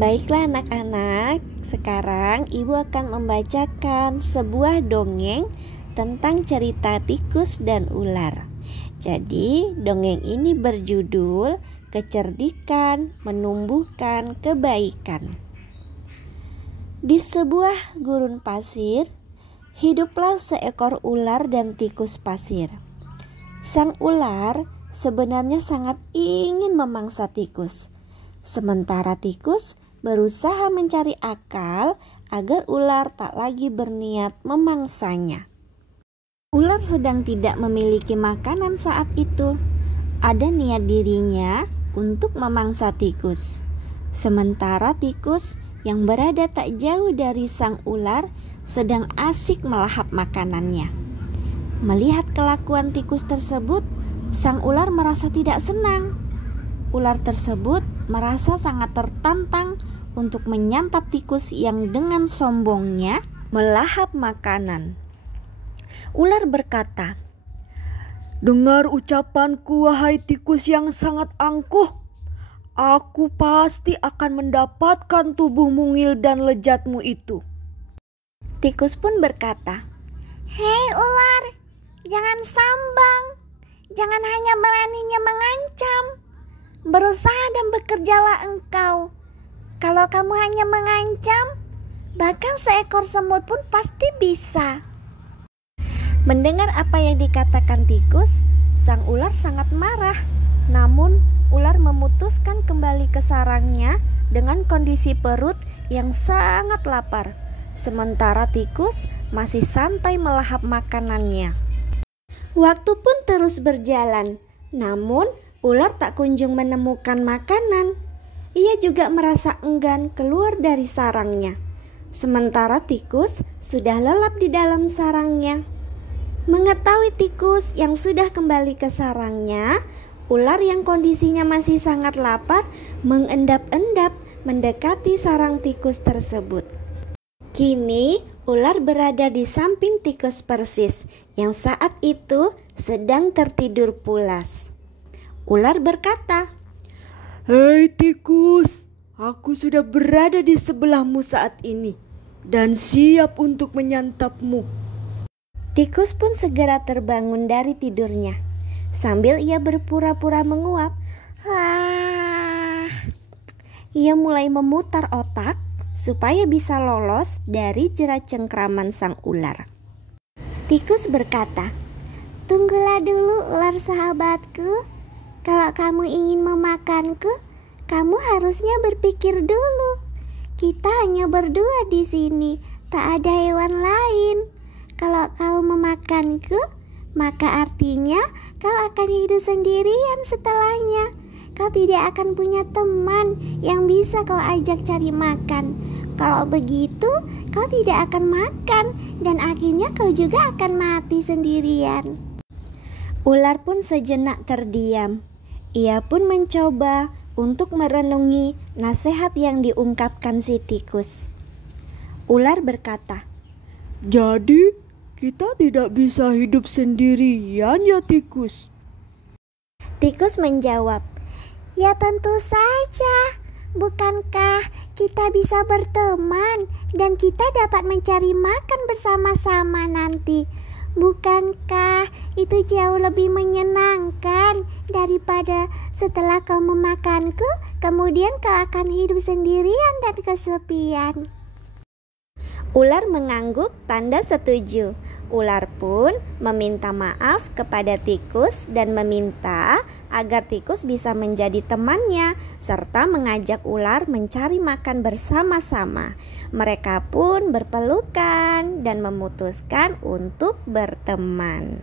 Baiklah anak-anak, sekarang ibu akan membacakan sebuah dongeng tentang cerita tikus dan ular. Jadi dongeng ini berjudul Kecerdikan Menumbuhkan Kebaikan. Di sebuah gurun pasir, hiduplah seekor ular dan tikus pasir. Sang ular sebenarnya sangat ingin memangsa tikus, sementara tikus berusaha mencari akal agar ular tak lagi berniat memangsanya. Ular sedang tidak memiliki makanan saat itu. Ada niat dirinya untuk memangsa tikus. Sementara tikus yang berada tak jauh dari sang ular sedang asik melahap makanannya. Melihat kelakuan tikus tersebut, sang ular merasa tidak senang. Ular tersebut merasa sangat tertantang untuk menyantap tikus yang dengan sombongnya melahap makanan. Ular berkata, "Dengar ucapanku, wahai tikus yang sangat angkuh. Aku pasti akan mendapatkan tubuh mungil dan lezatmu itu." Tikus pun berkata, "Hei ular, jangan sambang. Jangan hanya beraninya mengancam. Berusaha dan bekerjalah engkau. Kalau kamu hanya mengancam, bahkan seekor semut pun pasti bisa." Mendengar apa yang dikatakan tikus, sang ular sangat marah. Namun, ular memutuskan kembali ke sarangnya dengan kondisi perut yang sangat lapar. Sementara tikus masih santai melahap makanannya. Waktu pun terus berjalan, namun ular tak kunjung menemukan makanan. Ia juga merasa enggan keluar dari sarangnya. Sementara tikus sudah lelap di dalam sarangnya. Mengetahui tikus yang sudah kembali ke sarangnya, ular yang kondisinya masih sangat lapar mengendap-endap mendekati sarang tikus tersebut. Kini ular berada di samping tikus persis yang saat itu sedang tertidur pulas. Ular berkata, "Hei tikus, aku sudah berada di sebelahmu saat ini dan siap untuk menyantapmu." Tikus pun segera terbangun dari tidurnya. Sambil ia berpura-pura menguap, ia mulai memutar otak supaya bisa lolos dari jerat cengkraman sang ular. Tikus berkata, "Tunggulah dulu ular sahabatku. Kalau kamu ingin memakanku, kamu harusnya berpikir dulu. Kita hanya berdua di sini, tak ada hewan lain. Kalau kau memakanku, maka artinya kau akan hidup sendirian setelahnya. Kau tidak akan punya teman yang bisa kau ajak cari makan. Kalau begitu, kau tidak akan makan dan akhirnya kau juga akan mati sendirian." Ular pun sejenak terdiam. Ia pun mencoba untuk merenungi nasihat yang diungkapkan si tikus. Ular berkata, "Jadi kita tidak bisa hidup sendirian ya tikus?" Tikus menjawab, "Ya tentu saja. Bukankah kita bisa berteman dan kita dapat mencari makan bersama-sama nanti? Bukankah itu jauh lebih menyenangkan daripada setelah kau memakanku, kemudian kau akan hidup sendirian dan kesepian?" Ular mengangguk tanda setuju. Ular pun meminta maaf kepada tikus dan meminta agar tikus bisa menjadi temannya serta mengajak ular mencari makan bersama-sama. Mereka pun berpelukan dan memutuskan untuk berteman.